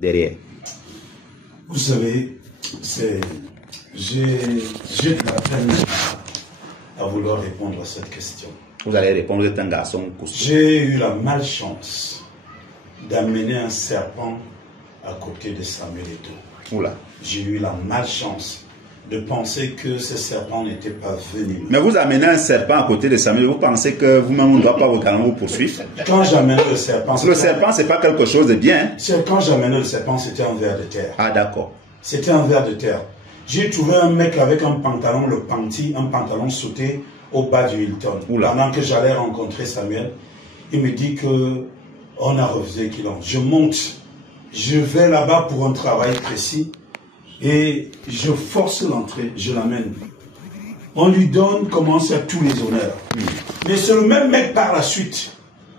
derrière? Vous savez, j'ai de la peine à vouloir répondre à cette question. Vous allez répondre, vous êtes un garçon costaud. J'ai eu la malchance d'amener un serpent à côté de Samuel Eto'o. Oula. J'ai eu la malchance de penser que ce serpent n'était pas venimeux. Mais vous amenez un serpent à côté de Samuel, vous pensez que vous-même, on ne doit pas vous poursuivre? Quand j'amenais le serpent... Le serpent, ce n'est pas quelque chose de bien. Quand j'amenais le serpent, c'était un ver de terre. Ah, d'accord. C'était un ver de terre. J'ai trouvé un mec avec un pantalon, le panty, un pantalon sauté au bas du Hilton. Oula. Pendant que j'allais rencontrer Samuel, il me dit que on a refusé qu'il entre. Je monte, je vais là-bas pour un travail précis et je force l'entrée, je l'amène. On lui donne, commence à tous les honneurs. Mais c'est le même mec par la suite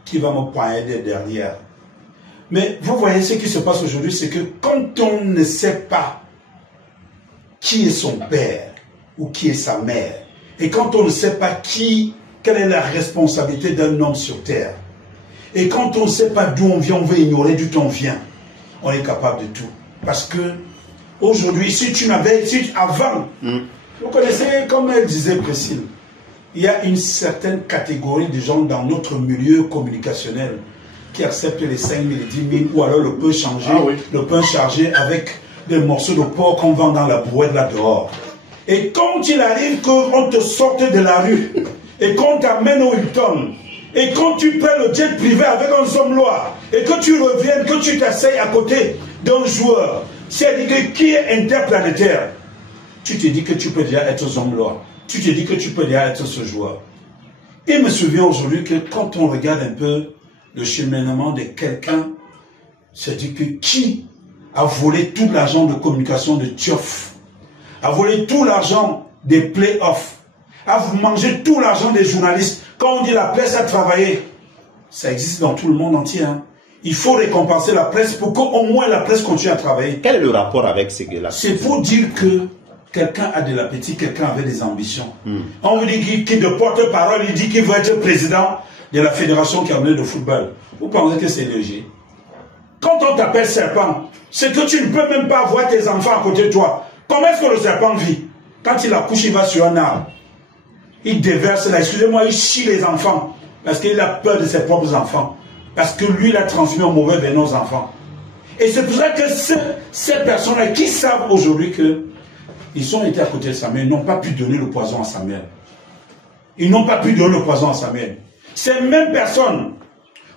qui va me poignarder derrière. Mais vous voyez ce qui se passe aujourd'hui, c'est que quand on ne sait pas qui est son père ou qui est sa mère, et quand on ne sait pas quelle est la responsabilité d'un homme sur terre, et quand on ne sait pas d'où on vient, on veut ignorer d'où on vient, on est capable de tout. Parce que aujourd'hui, avant, vous connaissez, comme elle disait Priscille, il y a une certaine catégorie de gens dans notre milieu communicationnel qui acceptent les 5 000, les 10 000, ou alors le pain changé, le pain chargé avec des morceaux de porc qu'on vend dans la brouette là dehors. Et quand il arrive qu'on te sorte de la rue et qu'on t'amène au Hilton, et quand tu prends le jet privé avec un somme-loi et que tu reviennes, que tu t'asseyes à côté d'un joueur, c'est-à-dire qui est interplanétaire, tu te dis que tu peux déjà être somme-loi, tu te dis que tu peux déjà être ce joueur. Il me souvient aujourd'hui que quand on regarde un peu le cheminement de quelqu'un, c'est-à-dire que qui a volé tout l'argent de communication de Tioff, a volé tout l'argent des playoffs, a mangé tout l'argent des journalistes. Quand on dit la presse a travaillé, ça existe dans tout le monde entier. Hein. Il faut récompenser la presse pour qu'au moins la presse continue à travailler. Quel est le rapport avec ce que là? C'est pour dire que quelqu'un a de l'appétit, quelqu'un avait des ambitions. On vous dit qu'il de porte-parole, il dit qu'il veut être président de la fédération camerounaise de football. Vous pensez que c'est léger? Quand on t'appelle serpent, c'est que tu ne peux même pas avoir tes enfants à côté de toi. Comment est-ce que le serpent vit? Quand il accouche, il va sur un arbre. Il déverse là, excusez-moi, il chie les enfants. Parce qu'il a peur de ses propres enfants. Parce que lui, il a transmis un mauvais vers nos enfants. Et c'est pour ça que ces personnes-là qui savent aujourd'hui qu'ils ont été à côté de Samuel, n'ont pas pu donner le poison à Samuel. Ils n'ont pas pu donner le poison à Samuel. Ces mêmes personnes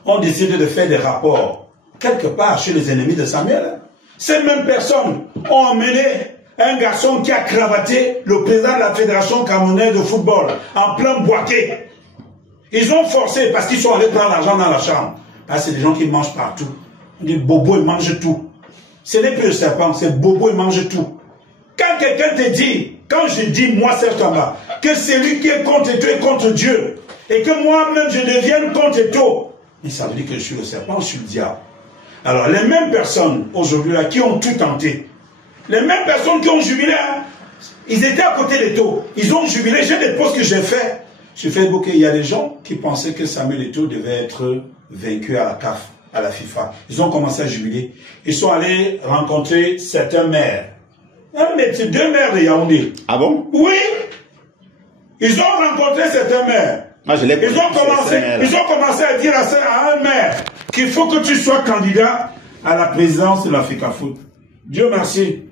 ont décidé de faire des rapports quelque part chez les ennemis de Samuel. Ces mêmes personnes ont emmené un garçon qui a cravaté le président de la fédération camerounaise de football en plein boîtier. Ils ont forcé parce qu'ils sont allés prendre l'argent dans la chambre. Parce que c'est des gens qui mangent partout. On dit Bobo, il mange tout. Ce n'est plus le serpent, c'est Bobo, il mange tout. Quand quelqu'un te dit, quand je dis moi Serge Tamba, que c'est lui qui est contre toi et contre Dieu, et que moi-même je devienne contre toi, mais ça veut dire que je suis le serpent, je suis le diable. Alors les mêmes personnes aujourd'hui là qui ont tout tenté, les mêmes personnes qui ont jubilé, hein, ils étaient à côté des taux, ils ont jubilé. J'ai des posts que j'ai fait sur Facebook. Il y a des gens qui pensaient que Samuel Eto'o devait être vaincu à la CAF, à la FIFA. Ils ont commencé à jubiler. Ils sont allés rencontrer certains maires. C'est 2 maires de Yaoundé. Ah bon? Oui. Ils ont rencontré certains maires. Moi, je ils ont commencé à dire à un maire qu'il faut que tu sois candidat à la présidence de l'Africa Foot. Dieu merci.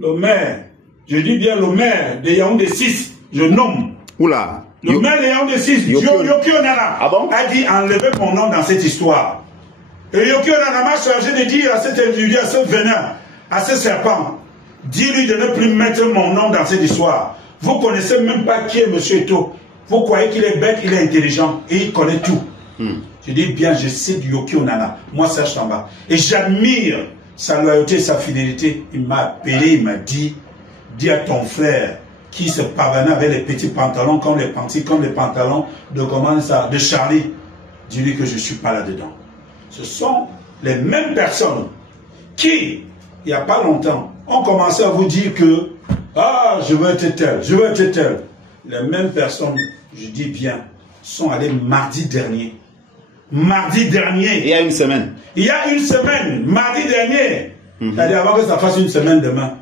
Le maire, je dis bien le maire de Yaoundé 6, je nomme. Oula. Le maire de Yaoundé 6, Yoki Onana, a dit enlevez mon nom dans cette histoire. Et Yoki Onana m'a chargé de dire à cet individu, à ce venin, à ce serpent, dis-lui de ne plus mettre mon nom dans cette histoire. Vous connaissez même pas qui est M. Eto'o. Vous croyez qu'il est bête, il est intelligent et il connaît tout. Je dis bien, je sais du Yoki Onana, moi Serge Tamba. Et j'admire sa loyauté, sa fidélité. Il m'a appelé, il m'a dit, dis à ton frère qui se parvenait avec les petits pantalons comme les pantalons de comment ça, de Charlie. Dis-lui que je ne suis pas là-dedans. Ce sont les mêmes personnes qui, il n'y a pas longtemps, ont commencé à vous dire que ah, je veux être tel, je veux être tel. Les mêmes personnes, je dis bien, sont allées mardi dernier. Mardi dernier. Il y a une semaine. Il y a une semaine, mardi dernier, C'est-à-dire avant que ça fasse une semaine demain,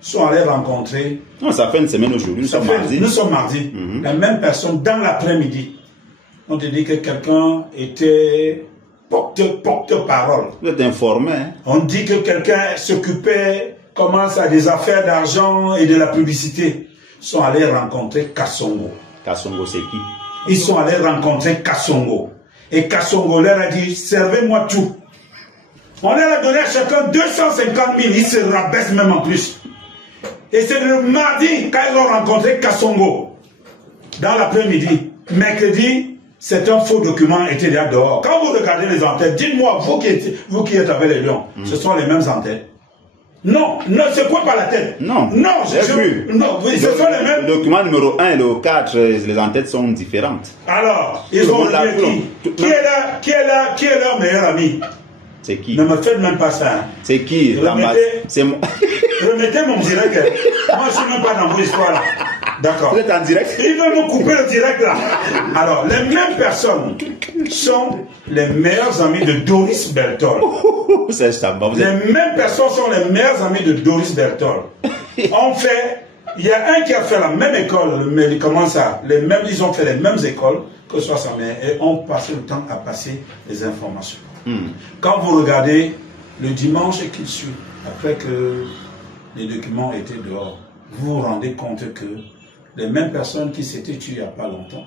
sont allés rencontrer. Non, ça fait une semaine aujourd'hui, nous sommes mardi. Nous sommes mardi. La même personne, dans l'après-midi, on te dit que quelqu'un était porte-parole. Vous êtes informé. Hein? On dit que quelqu'un s'occupait, commence à des affaires d'argent et de la publicité. Ils sont allés rencontrer Kassongo. Kassongo, c'est qui? Ils sont allés rencontrer Kassongo. Et Kassongo leur a dit, servez-moi tout. On leur a donné à chacun 250 000. Ils se rabaissent même en plus. Et c'est le mardi quand ils ont rencontré Kassongo. Dans l'après-midi. Mercredi, c'est un faux document était là dehors. Quand vous regardez les en-têtes, dites-moi, vous qui êtes avec les lions, ce sont les mêmes en-têtes. Non, non, c'est quoi par la tête? Non, non, non, oui, ce sont les mêmes. Le document numéro 1 et le 4, les en-têtes sont différentes. Alors, ils ont dit qui est leur meilleur ami? C'est qui? Ne me faites même pas ça. Hein. C'est qui? C'est moi. Remettez mon direct. Moi, je ne suis même pas dans vos histoires là. D'accord. Vous êtes en direct? Ils veulent me couper le direct là. Alors, les mêmes personnes sont les meilleurs amis de Doris Berthold. C'est sympa. Les mêmes personnes sont les meilleurs amis de Doris Berthold. En fait, il y a un qui a fait la même école, mais comment ça? Ils ont fait les mêmes écoles que soit sa mère et ont passé le temps à passer les informations. Quand vous regardez le dimanche qui suit, après que les documents étaient dehors, vous vous rendez compte que les mêmes personnes qui s'étaient tuées il n'y a pas longtemps,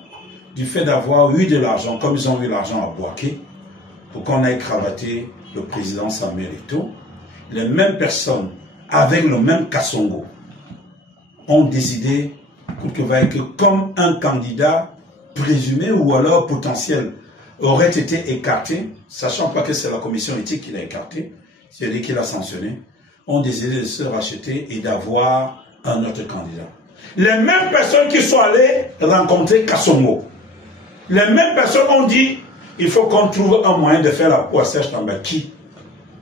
du fait d'avoir eu de l'argent, comme ils ont eu l'argent à Boaké, pour qu'on aille cravater le président Samuel Eto'o, les mêmes personnes, avec le même Kassongo, ont décidé que comme un candidat présumé ou alors potentiel aurait été écarté, sachant pas que c'est la commission éthique qui l'a écarté, c'est-à-dire qui l'a sanctionné, ont décidé de se racheter et d'avoir un autre candidat. Les mêmes personnes qui sont allées rencontrer Kassongo, les mêmes personnes ont dit il faut qu'on trouve un moyen de faire la peau à Serge Tamba. Qui?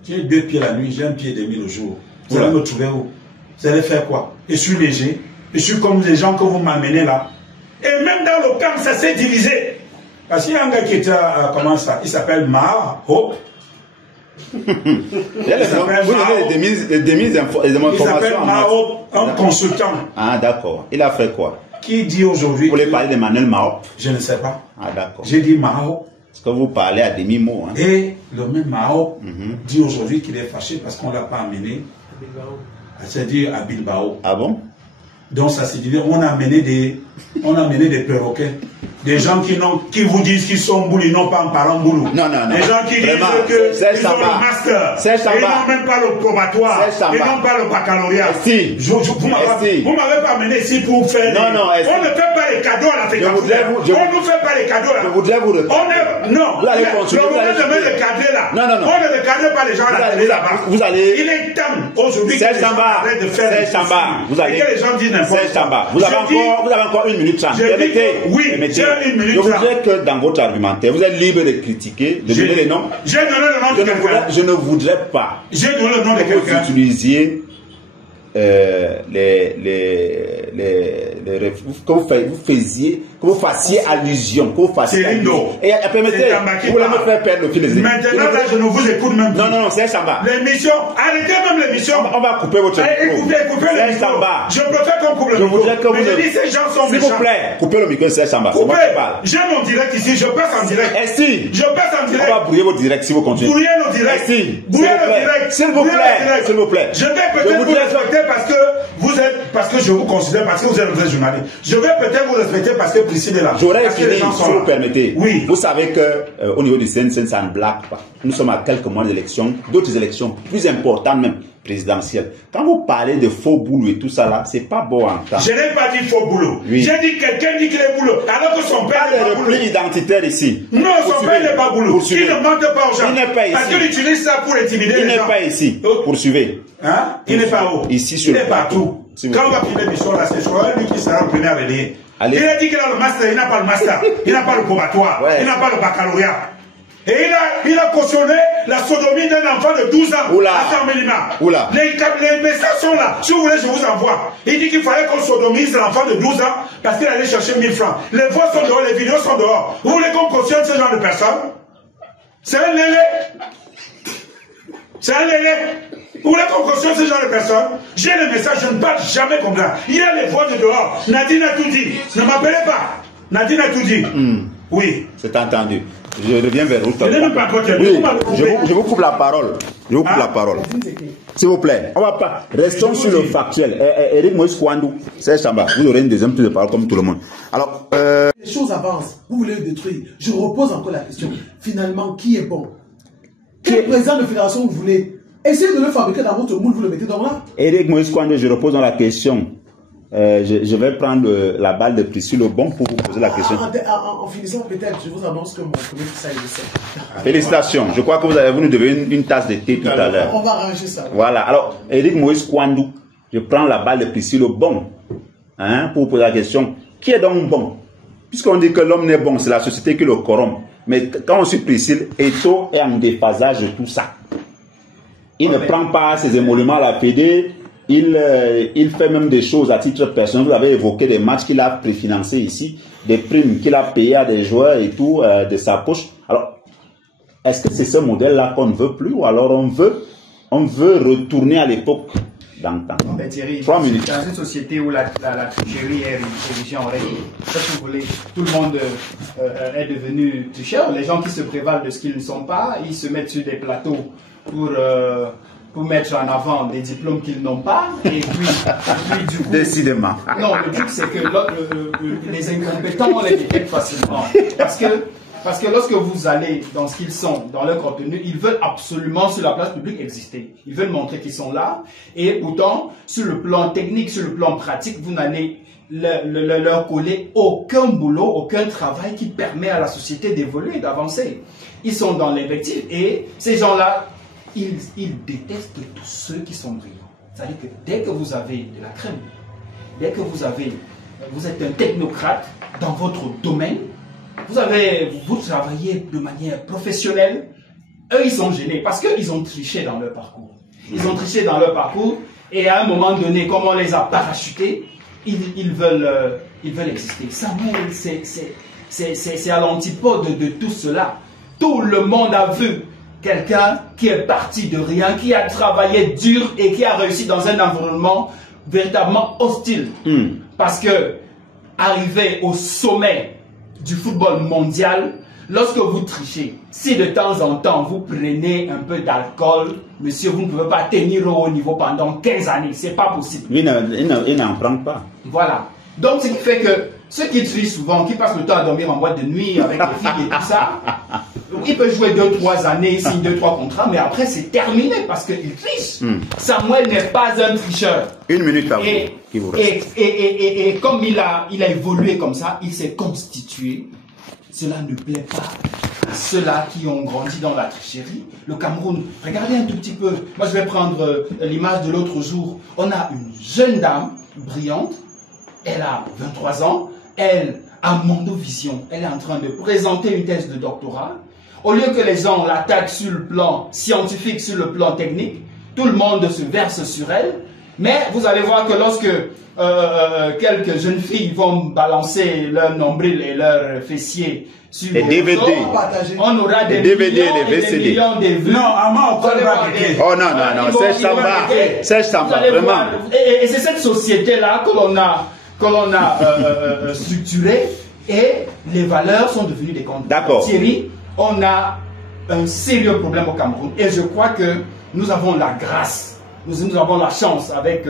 J'ai 2 pieds la nuit, j'ai 1 pied et demi le jour. Vous allez me trouver où? Vous allez faire quoi? Je suis léger, je suis comme les gens que vous m'amenez là. Et même dans le camp, ça s'est divisé. Parce qu'il y a un gars qui était, comment ça? Il s'appelle Ma Hope. Vous avez des informations. Il s'appelle Ma Hope, un consultant. Ah d'accord. Il a fait quoi? Qui dit aujourd'hui? Vous voulez parler d'Emmanuel Mahop? Je ne sais pas. Ah d'accord. J'ai dit Ma Hope. Parce que vous parlez à demi-mot. Hein. Et le même Mao dit aujourd'hui qu'il est fâché parce qu'on ne l'a pas amené, c'est-à-dire à Bilbao. Ah bon? Donc ça s'est dit, on a amené des perroquets. Des gens qui vous disent qu'ils sont boulous, ils n'ont pas un parent boulou. Non, non, non. Des gens qui disent qu'ils ont le master. Ils n'ont même pas le probatoire. Ils n'ont pas le baccalauréat. Si. Vous m'avez pas amené ici pour faire... Non, non. On ne fait pas les cadeaux à la fête. On ne fait pas les cadeaux là. Je voudrais vous répondre. Non. Vous allez continuer. On ne le cadrer là. Non, non, non. On ne le cadre pas les gens à la télé là-bas. Vous allez... Il est temps aujourd'hui que les gens arrêtent de faire Serge Tamba. Vous allez... Et que les gens disent n'importe quoi. Serge Tamba. Vous avez encore 1 minute 30. Oui, j'ai 1 minute 30. Que dans votre argumentaire, vous êtes libre de critiquer, de donner les noms. J'ai donné le nom de quelqu'un. Je ne voudrais pas. J'ai donné le nom de quelqu'un. Que vous utilisiez que vous fassiez allusion, que vous fassiez allusion. Et permettez, vous voulez me faire perdre le fil des émissions. Maintenant, là, je ne vous écoute même plus. Non, non, non, c'est Samba. L'émission, arrêtez même l'émission. On va couper votre micro. Coupez le micro. Samba. Je préfère qu'on coupe le micro. Mais je dis, ces gens sont méchants. S'il vous plaît, coupez le micro, c'est Samba. Coupez. J'ai mon direct ici, je passe en direct. Si. Je passe en direct. On va brouiller votre direct si vous continuez. Brouiller le direct. Brouiller le direct. S'il vous plaît. S'il vous plaît. Je vais peut-être vous respecter parce que je vous considère, parce que vous êtes un vrai journaliste. Je vais peut-être vous respecter parce que Priscille est là. J'aurais fini, si vous permettez. Oui. Vous savez que au niveau du CNCN, ça ne blague pas. Nous sommes à quelques mois d'élections, d'autres élections plus importantes même, présidentielles. Quand vous parlez de faux boulot et tout ça là, c'est pas bon en temps. Je n'ai pas dit faux boulot. Oui. J'ai dit quelqu'un dit qu'il est boulot, alors que son père n'est pas boulot. Il y a des replis identitaires ici. Non, son père n'est pas boulot. Il ne mente pas aux gens. Il n'est pas ici. Parce qu'il utilise ça pour intimider les gens. Il n'est pas ici. Poursuivez. Hein? Il n'est pas où? Ici sur il est partout. Quand on va finir l'émission là, c'est lui qui sera le premier à venir. Allez. Il a dit qu'il a le master, il n'a pas le master. Il n'a pas le probatoire. Ouais. Il n'a pas le baccalauréat. Et il a cautionné la sodomie d'un enfant de 12 ans. Oula. À Saint-Mélima. Oula. Les messages sont là. Si vous voulez, je vous envoie. Il dit qu'il fallait qu'on sodomise l'enfant de 12 ans parce qu'il allait chercher 1000 francs. Les voix sont dehors, les vidéos sont dehors. Vous voulez qu'on cautionne ce genre de personnes? C'est un lélé. C'est un lélé. Vous voulez qu'on cautionne ce genre de personnes? J'ai le message, je ne parle jamais comme ça. Il y a les voix de dehors. Nadine a tout dit. Ne m'appelez pas. Nadine a tout dit. Oui. C'est entendu. Je reviens vers vous. Je n'ai même pas encore oui, je vous coupe la parole. Je vous coupe la parole. S'il vous plaît, on va pas. Restons sur le factuel. Eric Moïse Kouandou, c'est Chamba. Vous aurez une deuxième prise de parole comme tout le monde. Alors, les choses avancent. Vous voulez le détruire. Je repose encore la question. Finalement, qui est bon? Quel président de fédération vous voulez? Essayez de le fabriquer dans votre moule, vous le mettez dans là. Eric Moïse Kouandou, je repose dans la question. Je vais prendre la balle de Priscille au bon pour vous poser la question. En finissant, peut-être, je vous annonce que mon premier ça il le sait. Félicitations. Je crois que vous nous devez une tasse de thé tout à l'heure. On va arranger ça. Voilà. Alors, Eric Moïse Kouandou, je prends la balle de Priscille au bon. Hein, pour vous poser la question. Qui est donc bon? Puisqu'on dit que l'homme n'est bon, c'est la société qui le corrompt. Mais quand on suit Priscille, Eto'o est en déphasage de tout ça. Il ne prend pas ses émoluments à la Fédé. Il fait même des choses à titre personnel. Vous avez évoqué des matchs qu'il a préfinancés ici, des primes qu'il a payées à des joueurs et tout de sa poche. Alors, est-ce que c'est ce modèle-là qu'on ne veut plus ou alors on veut retourner à l'époque d'antan? Thierry, 3 minutes. dans une société où la tricherie est érigée en règle, qu'est-ce que vous voulez? Tout le monde est devenu tricheur. Les gens qui se prévalent de ce qu'ils ne sont pas, ils se mettent sur des plateaux pour mettre en avant des diplômes qu'ils n'ont pas, et puis du coup... Décidément. Non, le truc c'est que les incompétents, on les détecte facilement. Parce que lorsque vous allez dans ce qu'ils sont, dans leur contenu, ils veulent absolument sur la place publique exister. Ils veulent montrer qu'ils sont là, et pourtant, sur le plan technique, sur le plan pratique, vous n'allez leur coller aucun boulot, aucun travail qui permet à la société d'évoluer, d'avancer. Ils sont dans l'invective, et ces gens-là, ils détestent tous ceux qui sont brillants. C'est-à-dire que dès que vous avez de la crème, dès que vous êtes un technocrate dans votre domaine, vous travaillez de manière professionnelle, eux ils sont gênés parce qu'ils ont triché dans leur parcours. Ils ont triché dans leur parcours et à un moment donné, comme on les a parachutés, ils veulent exister. Samuel, c'est à l'antipode de tout cela. Tout le monde a vu quelqu'un qui est parti de rien, qui a travaillé dur et qui a réussi dans un environnement véritablement hostile. Parce que arrivé au sommet du football mondial, lorsque vous trichez, si de temps en temps vous prenez un peu d'alcool, monsieur, vous ne pouvez pas tenir au haut niveau pendant 15 années. C'est pas possible. Il n'en prend pas. Voilà. Donc, ce qui fait que ceux qui trichent souvent, qui passent le temps à dormir en boîte de nuit avec les filles et tout ça, ils peuvent jouer 2-3 années, signent 2-3 contrats, mais après c'est terminé parce qu'ils trichent. Samuel n'est pas un tricheur. 1 minute à vous. Qui vous reste. Et comme il a évolué comme ça, il s'est constitué. Cela ne plaît pas à ceux-là qui ont grandi dans la tricherie. Le Cameroun, regardez un tout petit peu. Moi, je vais prendre l'image de l'autre jour. On a une jeune dame brillante. Elle a 23 ans. Elle a Mondovision. Elle est en train de présenter une thèse de doctorat. Au lieu que les gens l'attaquent sur le plan scientifique, sur le plan technique, tout le monde se verse sur elle. Mais vous allez voir que lorsque quelques jeunes filles vont balancer leur nombril et leur fessier sur les DVD, on aura des DVD, millions les et des millions de vues. Non, Ama, oh non, c'est Samba, vraiment. Et c'est cette société-là que l'on a structurée et les valeurs sont devenues des comptes. D'accord. Thierry, on a un sérieux problème au Cameroun et je crois que nous avons la grâce, nous avons la chance avec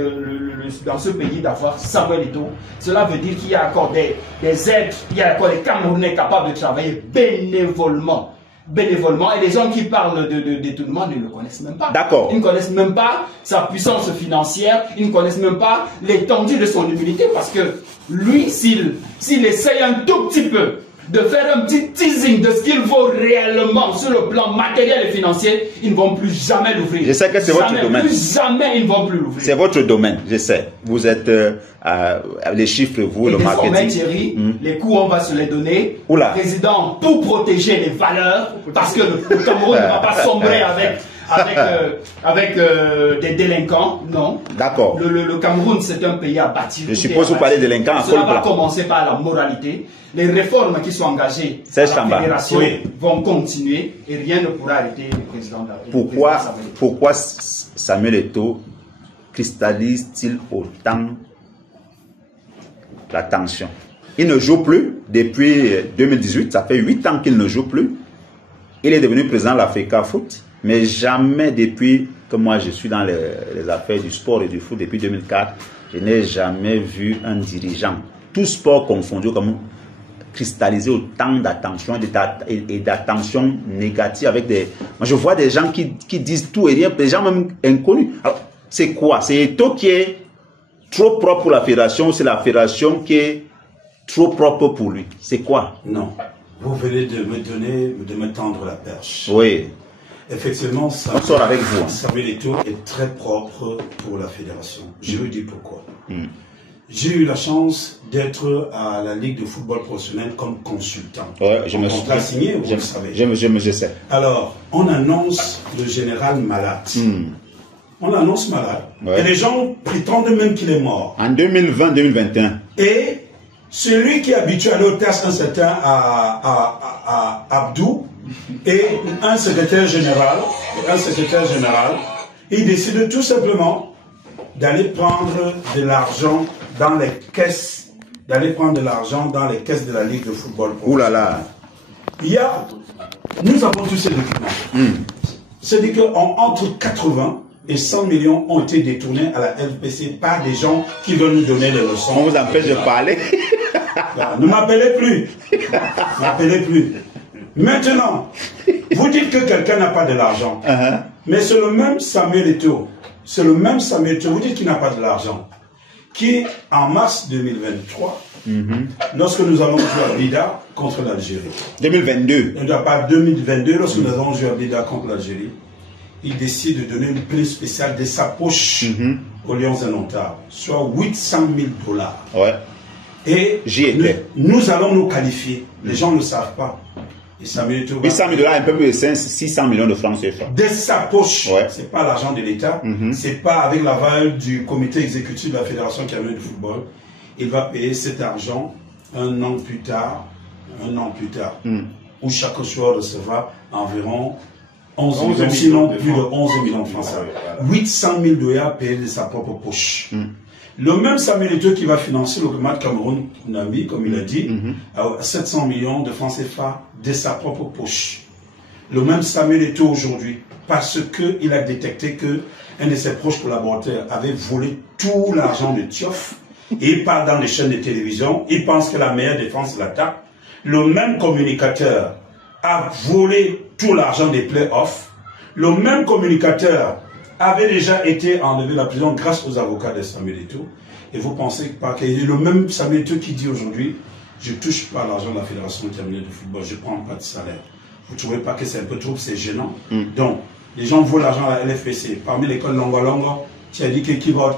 dans ce pays d'avoir Samuel Eto'o. Cela veut dire qu'il y a encore des êtres, il y a encore des Camerounais capables de travailler bénévolement. Et les gens qui parlent de détournement ne le connaissent même pas. D'accord. Ils ne connaissent même pas sa puissance financière, ils ne connaissent même pas l'étendue de son humilité parce que lui, s'il essaye un tout petit peu de faire un petit teasing de ce qu'il vaut réellement sur le plan matériel et financier, ils ne vont plus jamais l'ouvrir. Je sais que c'est votre domaine. Plus jamais ils ne vont plus l'ouvrir. C'est votre domaine, je sais. Vous êtes les chiffres, vous, et le marketing. Thierry, les coups, on va se les donner. Oula. Président, pour protéger les valeurs, parce que le Cameroun ne va pas sombrer avec des délinquants, non. D'accord. Le Cameroun, c'est un pays à bâtir. Je suppose que vous parlez de délinquants à Cela col va blanc. commencer par la moralité. Les réformes qui sont engagées Serge à la Tamba. fédération Oui. vont continuer et rien ne pourra arrêter le président. Pourquoi Samuel Eto'o cristallise-t-il autant la tension? Il ne joue plus depuis 2018, ça fait 8 ans qu'il ne joue plus. Il est devenu président de l'Africa Foot, mais jamais depuis que moi je suis dans les affaires du sport et du foot depuis 2004, je n'ai jamais vu un dirigeant, tout sport confondu, comme cristalliser autant d'attention et d'attention négative avec des... Moi je vois des gens qui disent tout et rien, des gens même inconnus. Alors c'est quoi? C'est Eto'o qui est trop propre pour la fédération, c'est la fédération qui est trop propre pour lui? C'est quoi? Non. Vous venez de me tendre la perche. Oui. Effectivement, On sort avec vous. Samuel Eto'o est très propre pour la fédération. Je vous dis pourquoi. J'ai eu la chance d'être à la Ligue de football professionnel comme consultant. Ouais, je me contrat signé, vous le savez. Je sais. Alors, on annonce le général malade. On l'annonce malade. Ouais. Et les gens prétendent même qu'il est mort. En 2020-2021. Et celui qui est habitué à aller au test, un certain à Abdou, et un secrétaire général, il décide tout simplement d'aller prendre de l'argent dans les caisses, de la Ligue de football. Ouh là là. Nous avons tous ces documents. C'est-à-dire qu'entre 80 et 100 millions ont été détournés à la FPC par des gens qui veulent nous donner des leçons. On vous empêche de parler. Ne m'appelez plus. Maintenant, vous dites que quelqu'un n'a pas de l'argent. Mais c'est le même Samuel Eto'o. Vous dites qu'il n'a pas de l'argent. Qui, en mars 2023, lorsque nous allons jouer à Blida contre l'Algérie. 2022. Pas 2022, lorsque nous allons jouer à Blida contre l'Algérie, il décide de donner une prime spéciale de sa poche aux Lions indomptables, soit 800 000 $. Ouais. Et J'y étais. nous allons nous qualifier. Les gens ne le savent pas. Et Samuel Eto'o 800 000 $, un peu plus de 600 millions de francs CFA. de sa poche. Ouais. C'est pas l'argent de l'État. C'est pas avec l'aval du comité exécutif de la Fédération camerounaise de football. Il va payer cet argent un an plus tard, où chaque joueur recevra environ 11 millions, sinon plus de 11 millions de francs. 800 000 $ payés de sa propre poche. Le même Samuel Eto'o qui va financer le match Cameroun-Namibie, comme il a dit, à 700 millions de francs CFA de sa propre poche. Le même Samuel Eto'o aujourd'hui, parce qu'il a détecté que un de ses proches collaborateurs avait volé tout l'argent de Tioff, et il parle dans les chaînes de télévision, il pense que la meilleure défense c'est l'attaque. Le même communicateur a volé tout l'argent des playoffs. Le même communicateur avait déjà été enlevé de la prison grâce aux avocats de Samuel Eto'o. Et vous pensez pas qu'il y a le même Samuel Eto'o qui dit aujourd'hui, je ne touche pas l'argent de la Fédération camerounaise de football, je ne prends pas de salaire. Vous ne trouvez pas que c'est un peu trop, c'est gênant? Donc, les gens volent l'argent à la LFPC. Parmi l'école Longo, tu as dit qui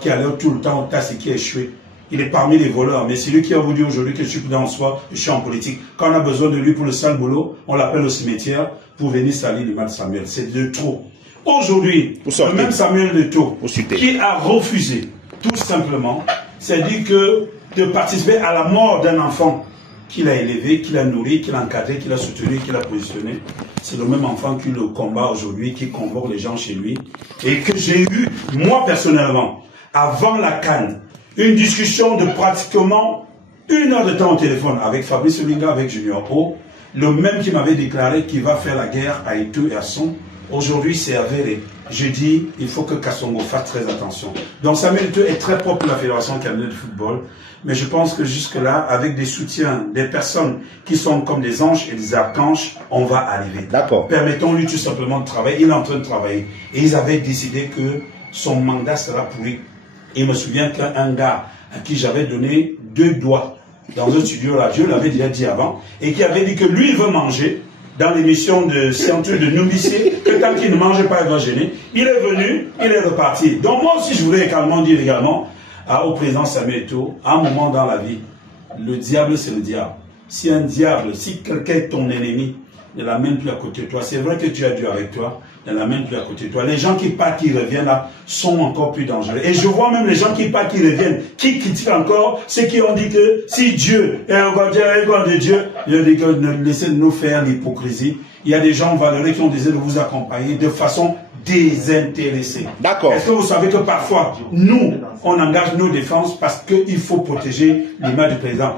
allait tout le temps au TAS et qui a échoué. Il est parmi les voleurs, mais c'est lui qui a vous dit aujourd'hui que je suis dans soi, je suis en politique. Quand on a besoin de lui pour le sale boulot, on l'appelle au cimetière pour venir salir l'image de Samuel. C'est de trop. Aujourd'hui, le même Samuel Eto'o qui a refusé, tout simplement, c'est dit que de participer à la mort d'un enfant qu'il a élevé, qu'il a nourri, qu'il a encadré, qu'il a soutenu, qu'il a positionné, c'est le même enfant qui le combat aujourd'hui, qui convoque les gens chez lui, et que j'ai eu, moi personnellement, avant la CAN, une discussion de pratiquement 1 heure de temps au téléphone avec Fabrice Olinga, avec Junior O, le même qui m'avait déclaré qu'il va faire la guerre à Eto'o et à Son. Aujourd'hui, c'est avéré. Je dis, il faut que Kassongo fasse très attention. Donc Samuel Eto'o est très propre pour la Fédération camerounaise de football, mais je pense que jusque-là, avec des soutiens, des personnes qui sont comme des anges et des archanges, on va arriver. D'accord. Permettons-lui tout simplement de travailler. Il est en train de travailler. Et ils avaient décidé que son mandat sera pourri. Et je me souviens qu'un gars à qui j'avais donné 2 doigts dans un studio radio, je l'avais déjà dit avant, et qui avait dit que lui, il veut manger dans l'émission de Scienture de Noumbissé, que tant qu'il ne mange pas, il va gêner. Il est venu, il est reparti. Donc moi aussi, je voudrais également dire au président Samuel Eto'o, à un moment dans la vie, le diable, c'est le diable. Si quelqu'un est ton ennemi, ne l'amène plus à côté de toi. C'est vrai que tu as Dieu avec toi, ne l'amène plus à côté de toi. Les gens qui partent, qui reviennent là, sont encore plus dangereux. Et je vois même les gens qui partent, qui reviennent, qui critiquent encore ceux qui ont dit que si Dieu est un God de Dieu, je dis que laissez-nous faire l'hypocrisie. Il y a des gens valeureux qui ont décidé de vous accompagner de façon désintéressée. D'accord. Est-ce que vous savez que parfois, nous, on engage nos défenses parce qu'il faut protéger l'image du président?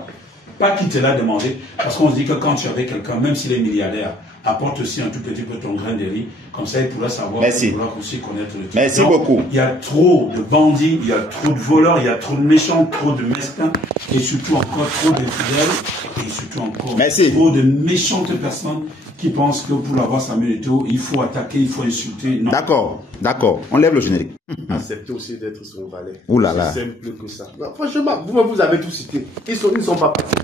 Pas qui te l'a demandé, parce qu'on se dit que quand tu es avec quelqu'un, même s'il est milliardaire, apporte aussi un tout petit peu ton grain de riz, comme ça il pourra savoir, il pourra aussi connaître le truc. Merci beaucoup. Il y a trop de bandits, il y a trop de voleurs, il y a trop de méchants, trop de mesquins, et surtout encore trop d'infidèles, et surtout encore trop de méchantes personnes qui pensent que pour avoir Samuel Eto'o, il faut attaquer, il faut insulter. D'accord, d'accord. On lève le générique. Accepter aussi d'être son valet. Ouh là là. C'est simple que ça. Non, franchement, vous avez tout cité. Ils ne sont pas partis.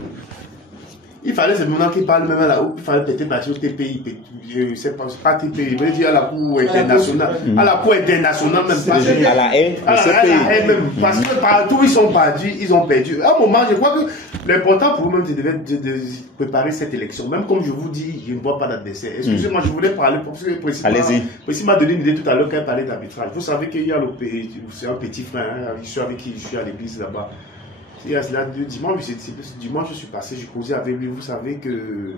Il fallait maintenant qu'ils parlent même là où il fallait peut-être bâtir TPI. Je sais pas TPI, je veux dire à la Cour internationale. À la Cour internationale même. À la haie, même. Parce que partout ils sont partis, ils ont perdu. À un moment, je crois que l'important pour vous-même, c'est de préparer cette élection. Même comme je vous dis, je ne vois pas d'adversaire. Excusez-moi, je voulais parler parce que Précis m'a donné une idée tout à l'heure quand il parlait d'arbitrage. Vous savez qu'il y a c'est un petit frère, hein, avec qui je suis à l'église là-bas. Il y a cela dimanche, je suis passé, j'ai causé avec lui. Vous savez que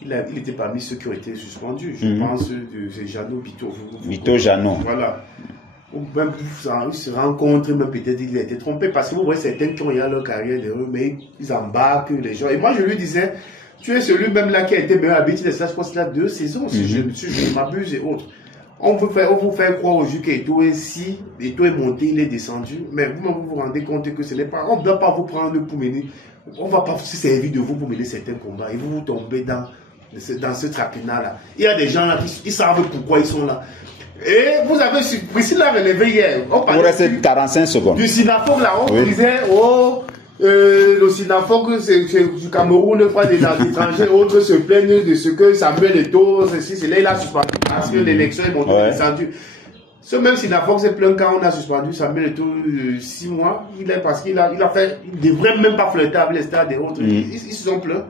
il était parmi ceux qui ont été suspendus. Je pense de Jeannot Bito. Bito Jeannot. Voilà. Ou même ils se rencontrent, même peut-être il a été trompé. Parce que vous voyez certains qui ont eu leur carrière derrière eux, mais ils embarquent les gens. Et moi je lui disais, tu es celui même là qui a été meilleur habitué de ça, je pense qu'il a 2 saisons, si je m'abuse et autres. On vous fait croire au jeu qu'Eto'o est si, Eto'o est monté, il est descendu, mais vous rendez compte que ce n'est pas, on ne doit pas vous prendre pour mener, on ne va pas se servir de vous pour mener certains combats, et vous tombez dans ce traquenard-là. Il y a des gens là qui savent pourquoi ils sont là. Et vous avez, Priscille l'a relevé hier, on parlait 45 secondes. Du Sinafogue là, on disait, le Sinafogue, c'est du Cameroun, une fois des étrangers, autres se plaignent de ce que Samuel Eto'o, ceci, c'est là, il a suspendu parce que l'élection est montée descendue. Ce même Sinafogue s'est plaint quand on a suspendu Samuel Eto'o 6 mois, parce qu'il a fait, il ne devrait même pas flirter avec les stades et autres, ils se sont plaints.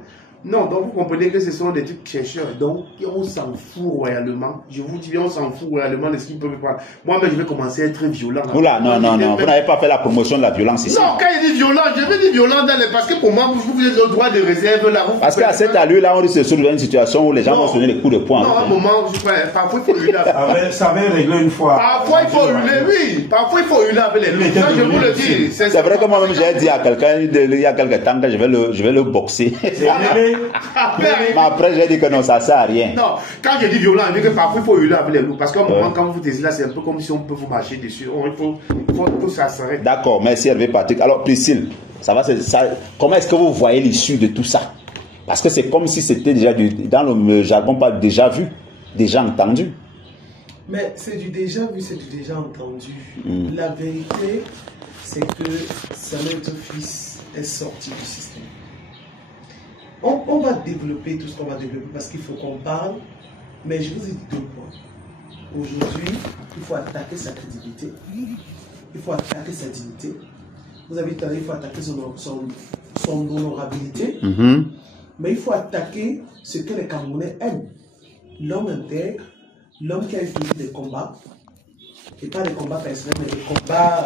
Non, donc vous comprenez que ce sont des trucs chercheurs. Donc, on s'en fout royalement. Je vous dis bien, on s'en fout royalement de ce qu'ils peuvent prendre. Moi-même, je vais commencer à être violent. Oula, non, vous n'avez pas fait la promotion de la violence ici. Non, quand il dit violent, je vais dire violent parce que pour moi, vous avez le droit de réserve là. Parce qu'à cet allure-là, on se trouve dans une situation où les gens vont sonner les coups de poing. Non, à un moment, parfois il faut hurler. Ça avait réglé une fois. Parfois il faut hurler, oui. Parfois il faut hurler avec les loups. Ça, je vous le dis. C'est vrai que moi-même, j'ai dit à quelqu'un il y a quelques temps que je vais le boxer. Mais après, j'ai dit que non, ça ne sert à rien. Non, quand je dis violent, je dis que parfois il faut hurler avec les loups. Parce qu'à un moment, quand vous désirez là, c'est un peu comme si on peut vous marcher dessus. Il faut que ça s'arrête. D'accord, merci Hervé Patrick. Alors, Priscille, comment est-ce que vous voyez l'issue de tout ça? Parce que c'est comme si c'était déjà dans le jargon, pas déjà vu, déjà entendu. Mais c'est du déjà vu, c'est du déjà entendu. La vérité, c'est que Samuel Eto'o fils est sorti du système. On va développer tout ce qu'on va développer parce qu'il faut qu'on parle, mais je vous ai dit 2 points. Aujourd'hui, il faut attaquer sa crédibilité, il faut attaquer sa dignité. Vous avez dit il faut attaquer son honorabilité, mais il faut attaquer ce que les Camerounais aiment. L'homme intègre, l'homme qui a eu des combats, et pas des combats personnels, mais des combats,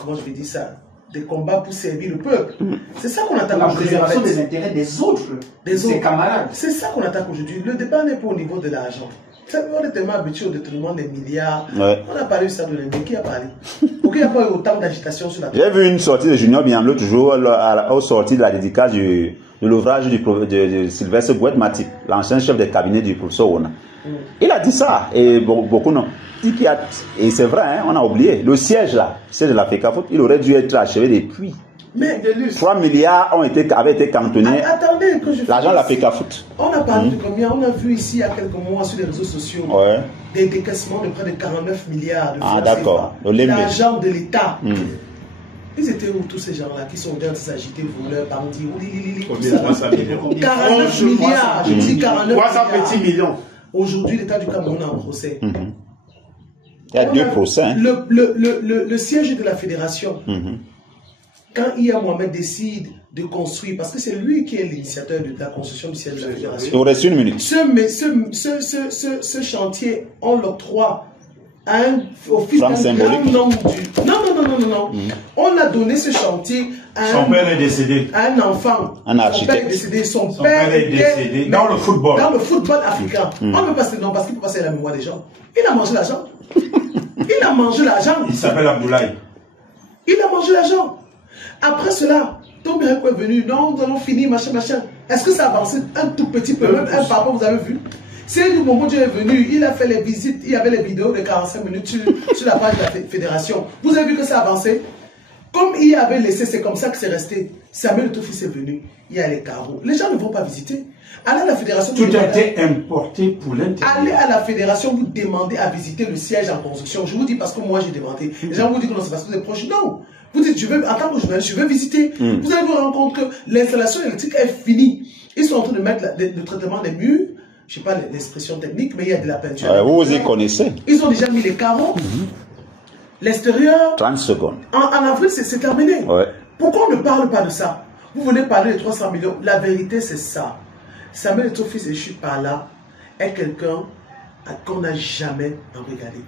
comment je vais dire ça, des combats pour servir le peuple. C'est ça qu'on attaque aujourd'hui. La préservation des intérêts des autres, des camarades. C'est ça qu'on attaque aujourd'hui. Le débat n'est pas au niveau de l'argent. On est tellement habitué au détournement des milliards. Ouais. On n'a pas eu ça de l'Inde. Qui a parlé? Pourquoi il n'y a pas eu autant d'agitation sur la table? J'ai vu une sortie de Junior Bienlo, toujours au sortie de la dédicace de l'ouvrage de Sylvestre Gouet-Matip, l'ancien chef de cabinet du professeur Ona. Il a dit ça, et beaucoup non. Et c'est vrai, hein, on a oublié. Le siège là, le siège de la FECAFOOT, il aurait dû être achevé depuis. Mais 3 milliards avaient été cantonnés. Attendez que je l'argent de la FECAFOOT. On a parlé de combien? On a vu ici il y a quelques mois sur les réseaux sociaux des décaissements de près de 49 milliards de francs. Ah d'accord. L'argent de l'État. Ils étaient où tous ces gens-là qui sont en train de s'agiter, voleurs, bandits, 49 milliards, je dis 49 milliards. 300 petits millions. Aujourd'hui, l'État du Cameroun est en procès. Il y a 2 procès. Le siège de la fédération quand Iya Mohamed décide de construire, parce que c'est lui qui est l'initiateur de la construction du siège de la fédération. Il vous reste 1 minute. Ce chantier, on l'octroie au fils d'un grand nombre du... Non. On a donné ce chantier à son père est décédé. À un enfant. Un architecte. Son père est décédé. Son père est décédé dans le football. Dans le football africain. On ne peut pas se non parce qu'il peut passer la mémoire des gens. Il a mangé l'argent. Il a mangé l'argent. Il s'appelle Abdoulaye. Il a mangé l'argent. Après cela, Tom Mireko est venu. Non, nous allons finir, machin. Est-ce que ça a avancé un tout petit peu? Même un papa, vous avez vu? C'est le moment où Dieu est venu, il a fait les visites, il y avait les vidéos de 45 minutes sur la page de la fédération. Vous avez vu que ça a avancé? Comme il avait laissé, c'est comme ça que c'est resté. Samuel Eto'o-Fils est venu, il y a les carreaux. Les gens ne vont pas visiter. Allez à la fédération. Tout a été importé pour l'intérieur. Allez à la fédération, vous demandez à visiter le siège en construction. Je vous dis parce que moi j'ai demandé. Les gens vous disent que non, c'est parce que vous êtes proche. Non. Vous dites, en tant que journaliste, je veux visiter. Vous allez vous rendre compte que l'installation électrique est finie. Ils sont en train de mettre le traitement des murs. Je ne sais pas l'expression technique, mais il y a de la peinture. Vous y connaissez. Ils ont déjà mis les carreaux. L'extérieur. 30 secondes. En avril, c'est terminé. Ouais. Pourquoi on ne parle pas de ça? Vous venez parler de 300 millions. La vérité, c'est ça. Samuel Eto'o-Fils, et je suis par là, est quelqu'un qu'on n'a jamais regardé.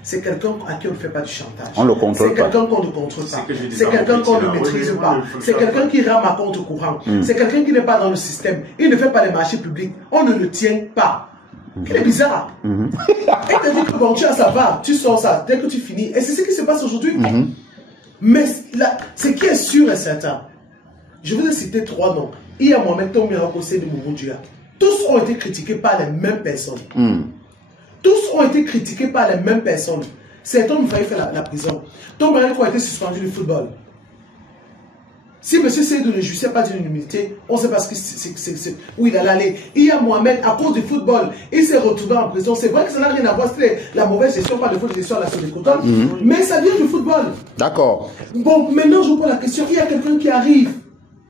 C'est quelqu'un à qui on ne fait pas du chantage. On le contrôle pas. C'est quelqu'un qu'on ne contrôle pas. C'est quelqu'un qu'on ne maîtrise pas. C'est quelqu'un qui rame à contre-courant. C'est quelqu'un qui n'est pas dans le système. Il ne fait pas les marchés publics. On ne le tient pas. Il est bizarre. Et tu dit que bon, tu as ça va, tu sors ça dès que tu finis. Et c'est ce qui se passe aujourd'hui. Mais ce qui est sûr et certain, je vous ai cité 3 noms. Iya Mohamed, Tom Mireko, Seydou Mouroudia. Tous ont été critiqués par les mêmes personnes. Tous ont été critiqués par les mêmes personnes. C'est Tom Faye fait la prison. Tom Mireko a été suspendu du football. Si M. Seydou ne jouissait pas d'une immunité, on ne sait pas où il allait aller. Iya Mohamed, à cause du football, il s'est retrouvé en prison. C'est vrai que ça n'a rien à voir, c'est la mauvaise gestion, pas de faute de gestion à la Sodecoton, mais ça vient du football. D'accord. Bon, maintenant je vous pose la question, il y a quelqu'un qui arrive.